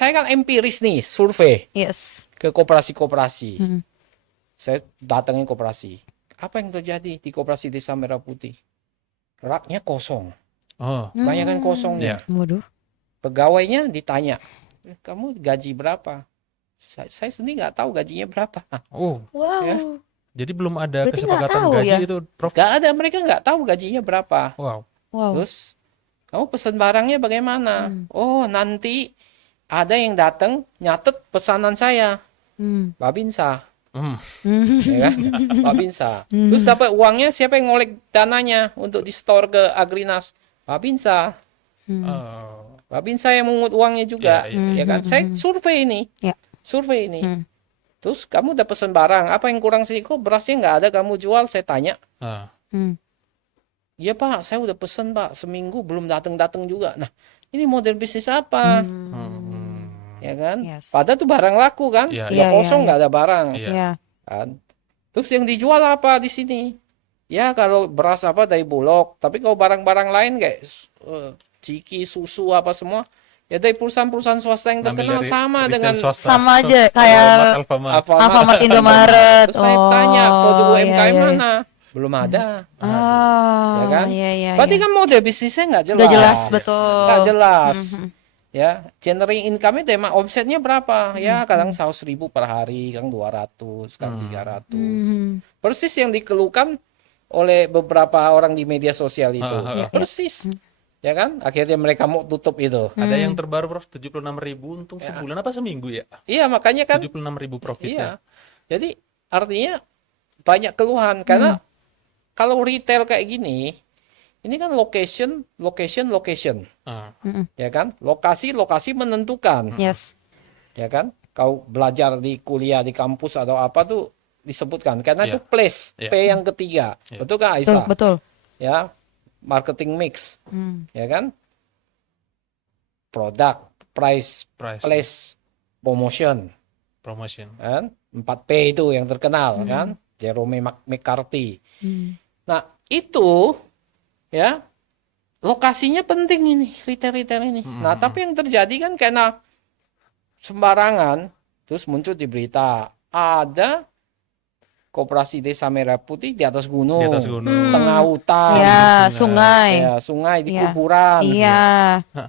saya kan empiris nih, survei Yes. ke koperasi-koperasi. Hmm. Saya datangin koperasi. Apa yang terjadi di koperasi Desa Merah Putih? Raknya kosong. Oh, Banyakan kosongnya. Waduh. Pegawainya ditanya, kamu gaji berapa? Saya sendiri nggak tahu gajinya berapa. oh, Wow. Ya. jadi belum ada Berarti nggak kesepakatan tahu gaji ya? itu, Prof. Nggak ada, mereka nggak tahu gajinya berapa. Wow. Wow. Terus, kamu pesan barangnya bagaimana? Oh, nanti ada yang datang nyatet pesanan saya, Hmm. Babinsa. Hmm. Ya kan? Babinsa. Terus dapat uangnya, siapa yang ngolek dananya untuk di store ke Agrinas? Babinsa. Oh. Babinsa yang mengut uangnya juga. Iya, Ya kan? Saya survei ini. Ya. Survei ini. Hmm. Terus kamu udah pesan barang, apa yang kurang sih? Kok berasnya nggak ada kamu jual? Saya tanya. Ah. Hmm. Iya Pak, saya udah pesen Pak, seminggu belum datang-datang juga. Nah, ini model bisnis apa? Hmm. Ya kan? Yes. Padahal tuh barang laku kan? Iya, Ya iya, kosong iya. nggak ada barang. Iya. Ya. Kan? Terus yang dijual apa di sini? Ya kalau beras apa dari Bulog, tapi kalau barang-barang lain kayak ciki, susu apa semua, ya dari perusahaan-perusahaan swasta yang Ngambil terkenal dari sama retail dengan swasta. Sama aja kayak Alfamart. Alfamart, Indomaret. Terus saya tanya produk Oh, UMKM iya, iya. mana? Belum ada. Ah, Ya kan? iya, iya, Berarti iya. kan model bisnisnya nggak jelas. Nggak jelas, betul. Nggak jelas. Mhm. Ya, generating income-nya tema omsetnya berapa? Ya, kadang 100.000 per hari, kadang 200, kadang 300. Mhm. Persis yang dikeluhkan oleh beberapa orang di media sosial itu. Ah, ah, ah. Persis. Ya kan? Akhirnya mereka mau tutup itu. Ada yang terbaru, Prof, 76.000 untung sebulan apa seminggu ya? Iya, makanya kan 76.000 profit iya. ya. Jadi artinya banyak keluhan karena kalau retail kayak gini, ini kan location. Ah. Ya kan? Lokasi menentukan. Yes. Ya kan? Kau belajar di kuliah di kampus atau apa tuh disebutkan karena Iya. itu place, Iya. P yang ketiga. Iya. Betul kan Betul, Aisyah? betul. Ya, marketing mix, Hmm. ya kan? Product, price, Price, place, promotion, promotion. kan? 4P itu yang terkenal kan? Jerome McCarthy. Hmm. Nah, itu ya lokasinya penting ini, retail ini. Nah, tapi yang terjadi kan karena sembarangan terus muncul di berita ada Koperasi Desa Merah Putih di atas gunung, Di atas gunung. tengah hutan, Ya, sungai. ya, sungai di Iya. kuburan, Iya.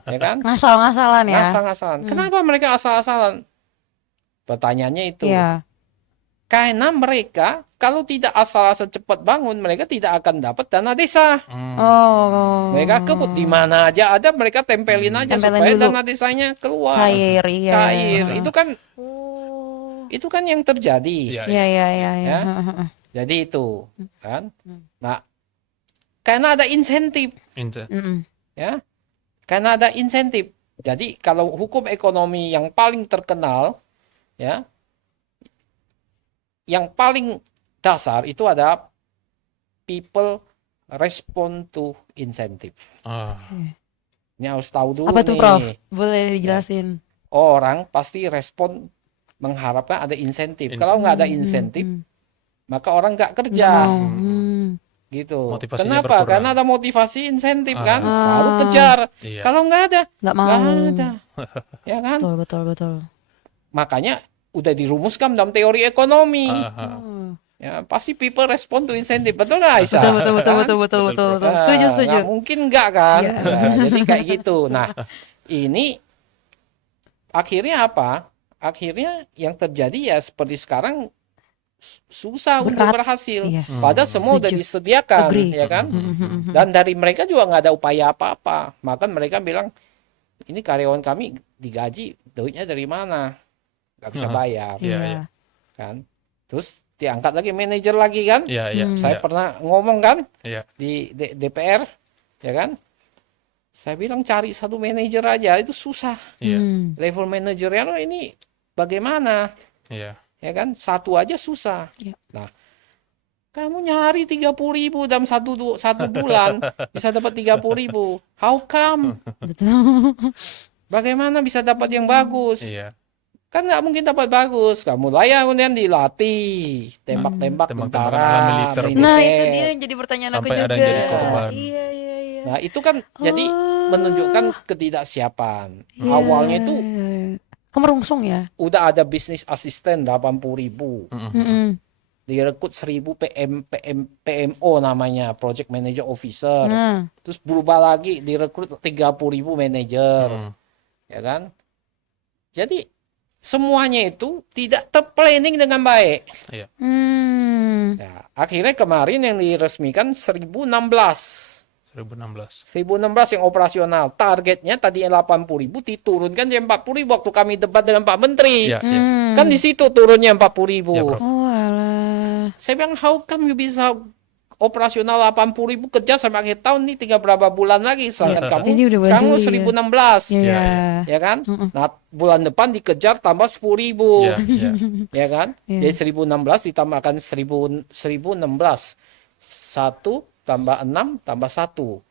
ya kan? Ngasal-ngasalan ya. Asal-asalan. Kenapa mereka asal-asalan? Pertanyaannya itu. Iya. Karena mereka kalau tidak asal-asal cepat bangun, mereka tidak akan dapat dana desa. Oh. Mereka kebut di mana aja ada, mereka tempelin aja Tempelin supaya dulu. dana desanya keluar. Cair, iya. Cair. Oh. Itu kan yang terjadi. Iya, Iya, iya, iya, iya. Ya. Jadi itu, kan? Nah, karena ada insentif, Mm-mm. ya. Karena ada insentif. Jadi kalau hukum ekonomi yang paling terkenal, ya, yang paling dasar itu ada people respond to incentive. Ah. Ini harus tahu dulu Apa tuh, nih. Prof? Boleh dijelasin? Orang pasti respon mengharapkan ada insentif. Kalau nggak ada insentif, maka orang nggak kerja. Oh. Hmm. Gitu. Motivasinya Kenapa? berkurang. Karena ada motivasi insentif kan, Ah. baru kejar. Iya. Kalau nggak ada, Nggak mau. nggak ada. Ya kan? Betul, betul, betul. Makanya udah dirumuskan dalam teori ekonomi. Ah, ah. Oh. Ya, pasti people respond to incentive. Betul nggak, Aisyah? Betul, betul, betul, Kan? betul, betul, betul, betul. Nah, Setuju, setuju. nggak mungkin nggak kan? Iya. Nah, jadi kayak gitu. Nah, ini akhirnya apa? Akhirnya yang terjadi ya seperti sekarang susah untuk Berat. berhasil. Yes. Padahal semua udah Setuju. disediakan, Agree. ya kan? Mhm. Dan dari mereka juga nggak ada upaya apa-apa. Maka mereka bilang, ini karyawan kami digaji, duitnya dari mana? Nggak bisa bayar, Iya, Iya. iya. kan? Terus diangkat lagi manajer lagi kan? Iya, iya. Saya Iya. pernah ngomong kan Iya. di DPR, ya kan? Saya bilang cari satu manajer aja itu susah. Iya. Hmm. Level manajerial ini bagaimana? Iya. Ya kan? Satu aja susah. Iya. Nah, kamu nyari 30.000 dalam satu bulan bisa dapat 30.000. How come? Betul. Bagaimana bisa dapat yang bagus? Iya. Kan nggak mungkin dapat bagus. Kamu layak kemudian dilatih, tembak-tembak Tembak-tembakan tentara, ala militer. Nah, militer. itu dia yang jadi pertanyaan aku Sampai juga. ada yang jadi korban. Iya, iya, iya. Nah, itu kan jadi Oh. menunjukkan ketidaksiapan. Iya. Awalnya itu Kemerungsung ya. Udah ada bisnis asisten 80.000. Mm-mm. Direkrut 1.000 PMO namanya, Project Manager Officer. Nah, Terus berubah lagi direkrut 30.000 manajer, ya kan? Jadi semuanya itu tidak terplanning dengan baik. hmm, Ya, akhirnya kemarin yang diresmikan 1.016. 2016. Yang operasional. Targetnya tadi 80.000 diturunkan jadi 40.000 waktu kami debat dengan Pak Menteri. Iya, iya. Kan di situ turunnya 40.000. Ya, Bro. Oh alah. Saya bilang how come you bisa operasional 80.000 kerja sampai akhir tahun nih, tinggal berapa bulan lagi, sedangkan kamu Ini udah sekarang bulan lu Juli ya. 1.016. Iya. Ya kan? Nah, bulan depan dikejar tambah 10.000. Iya, iya. Ya kan? Iya. Jadi 1.016 ditambahkan 1.016. 1 tambah 6 tambah 1.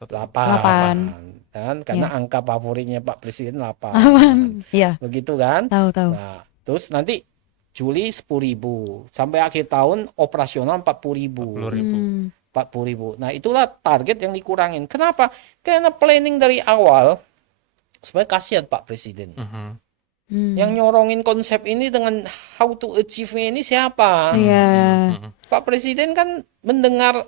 8. Kan? Karena Iya. angka favoritnya Pak Presiden 8. Iya, Begitu kan? tahu. Nah, terus nanti Juli 10.000. Sampai akhir tahun operasional 40.000. 40.000. 40.000. Nah, itulah target yang dikurangin. Kenapa? Karena planning dari awal sebenarnya kasihan Pak Presiden. Yang nyorongin konsep ini dengan how to achieve-nya ini siapa? Iya. Pak Presiden kan mendengar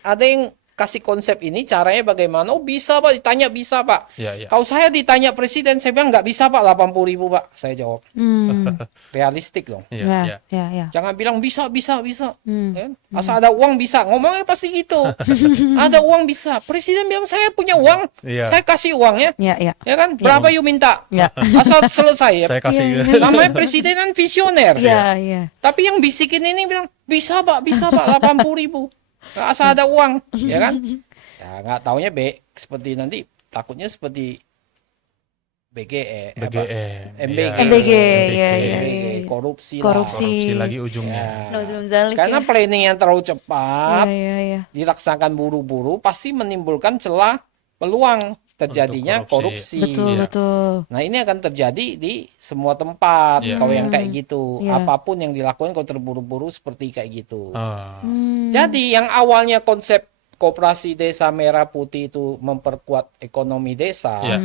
ada yang kasih konsep ini, caranya bagaimana? Oh bisa Pak, ditanya bisa Pak. Iya, iya. Kalau saya ditanya Presiden, saya bilang nggak bisa Pak 80.000 Pak. Saya jawab, Hmm. realistik dong. Iya, Ya, iya. ya. Jangan bilang bisa. Hmm. Kan? Asal ada uang bisa, ngomongnya pasti gitu. Ada uang bisa. Presiden bilang saya punya uang, Iya. saya kasih uangnya. Ya, ya. Ya kan? Berapa you minta? Ya. Asal selesai ya. Saya kasih. Iya. Namanya presiden kan visioner. Iya, iya. Tapi yang bisikin ini bilang bisa Pak 80.000. Asal ada uang, ya kan? Ya nggak taunya seperti nanti takutnya seperti BGE, MBG. MBG, iya, MBG, korupsi lah. Korupsi. Korupsi lagi ujungnya. Ya. Nauzubillah min dzalik Karena ya. planning yang terlalu cepat, Iya. dilaksanakan buru-buru, pasti menimbulkan celah peluang terjadinya Untuk korupsi. Betul, Iya. betul. Nah ini akan terjadi di semua tempat Iya. kalau yang kayak gitu. Iya. Apapun yang dilakukan kalau terburu-buru seperti kayak gitu. Ah. Jadi yang awalnya konsep koperasi desa merah putih itu memperkuat ekonomi desa, Iya.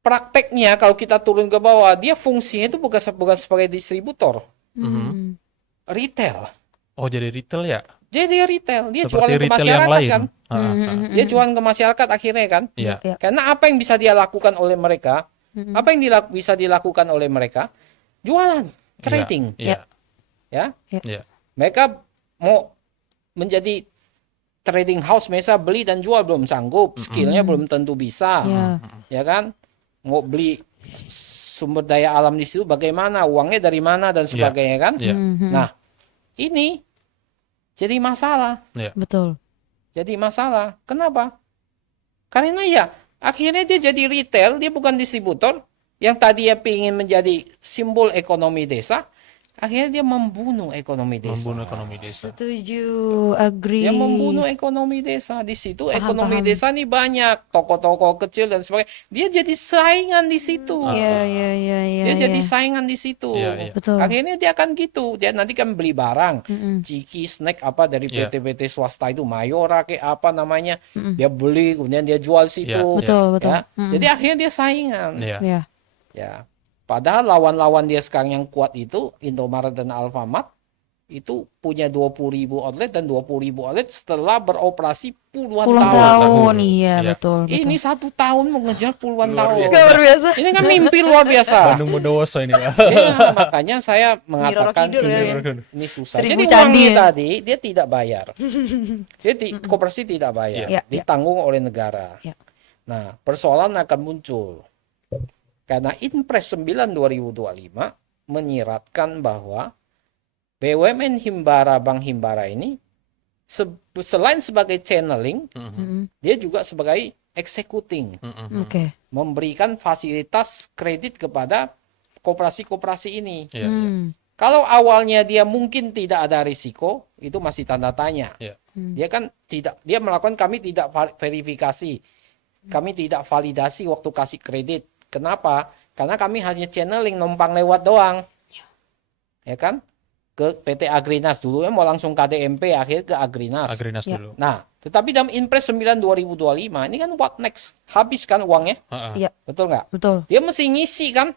prakteknya kalau kita turun ke bawah, dia fungsinya itu bukan sebagai distributor, retail. Oh, jadi retail ya? Dia retail, dia Seperti jualan ke retail yang masyarakat lain. kan. Dia jualan ke masyarakat akhirnya kan. Iya. Karena apa yang bisa dia lakukan oleh mereka? Apa yang bisa dilakukan oleh mereka? Jualan, trading. Iya. Ya. Iya. Mereka mau menjadi trading house, misalnya beli dan jual belum sanggup, skillnya belum tentu bisa, Iya. ya kan? Mau beli sumber daya alam di situ bagaimana, uangnya dari mana dan sebagainya kan? Iya. Nah, ini jadi masalah. Betul. Jadi masalah. Kenapa? Karena ya akhirnya dia jadi retail, dia bukan distributor. Yang tadi ya ingin menjadi simbol ekonomi desa, akhirnya dia membunuh ekonomi desa. Membunuh ekonomi desa. Setuju, agree. Dia membunuh ekonomi desa. Di situ ekonomi paham. desa nih banyak toko-toko kecil dan sebagainya. Dia jadi saingan di situ. Iya. Dia jadi saingan di situ. Iya, iya. Betul. Akhirnya dia akan gitu. Dia nanti kan beli barang, ciki, snack apa dari Iya. PT-PT swasta itu, Mayora kayak apa namanya. Dia beli, kemudian dia jual situ. Iya. Betul. Ya. Jadi akhirnya dia saingan. Iya. Iya. Ya. Padahal lawan-lawan dia sekarang yang kuat itu Indomaret dan Alfamart itu punya 20.000 outlet dan 20.000 outlet setelah beroperasi puluhan Puluhan tahun. tahun, iya, Iya. betul. Ini 1 tahun mengejar puluhan Luar tahun. biasa. Luar biasa. Ini kan mimpi luar biasa. Bandung Bondowoso ini ya. Ya, makanya saya mengatakan Kidul ya. ini susah. 1000 Jadi candi uangnya ya. tadi dia tidak bayar. Koperasi tidak bayar, Iya. ditanggung oleh negara. Iya. Nah, persoalan akan muncul. Karena Inpres 9 2025 menyiratkan bahwa BUMN Himbara Bank Himbara ini selain sebagai channeling, dia juga sebagai executing, Oke. memberikan fasilitas kredit kepada koperasi-koperasi ini. Iya, iya. Kalau awalnya dia mungkin tidak ada risiko, itu masih tanda tanya. Iya. Dia kan dia melakukan kami tidak verifikasi, kami tidak validasi waktu kasih kredit. Kenapa? Karena kami hanya channeling, numpang lewat doang. Ya kan? Ke PT Agrinas dulu mau langsung KDMP, akhirnya ke Agrinas. Agrinas Ya. dulu. Nah, Tetapi dalam Inpres 9 2025 ini kan what next? Habis kan uangnya? Heeh. Iya. Betul nggak? Betul. Dia mesti ngisi kan?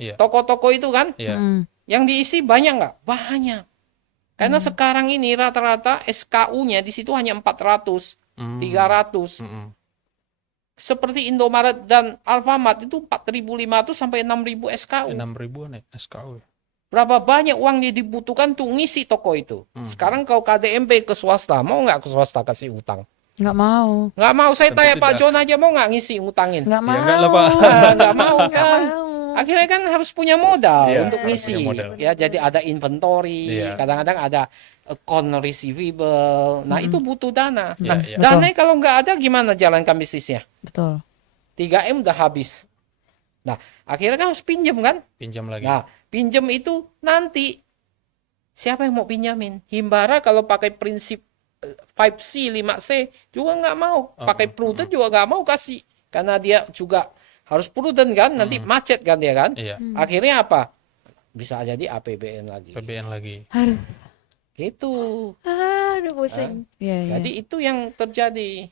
Iya. Toko-toko itu kan? Iya. Mm. Yang diisi banyak nggak? Banyak. Karena sekarang ini rata-rata SKU-nya di situ hanya 400, 300. Mm-mm. Seperti Indomaret dan Alfamart itu 4.500 sampai 6.000 SKU. 6.000-an ya SKU ya. Berapa banyak uang yang dibutuhkan untuk ngisi toko itu. Sekarang kalau KDMP ke swasta, mau nggak ke swasta kasih utang? Nggak mau. Nggak mau. Saya Tentu tanya Pak tidak. John aja mau nggak ngisi utangin? Nggak Ya mau. enggak lah, Pak. Nggak mau Nggak kan? mau. Akhirnya kan harus punya modal Iya, untuk harus ngisi. punya modal. Ya, jadi ada inventory, Iya. kadang-kadang ada account receivable. Nah, itu butuh dana. Iya, Nah, iya. dana kalau nggak ada gimana jalankan bisnisnya? Betul. 3M udah habis. Nah, akhirnya kan harus pinjam kan? Pinjam lagi. Nah, pinjam itu nanti siapa yang mau pinjamin? Himbara kalau pakai prinsip 5C, 5C juga nggak mau. Pakai prudent juga nggak mau kasih. Karena dia juga harus prudent kan, nanti macet kan dia kan. Iya. Akhirnya apa? Bisa jadi APBN lagi. PBN lagi. Aduh. Gitu. Aduh pusing. Iya, iya. Jadi itu yang terjadi.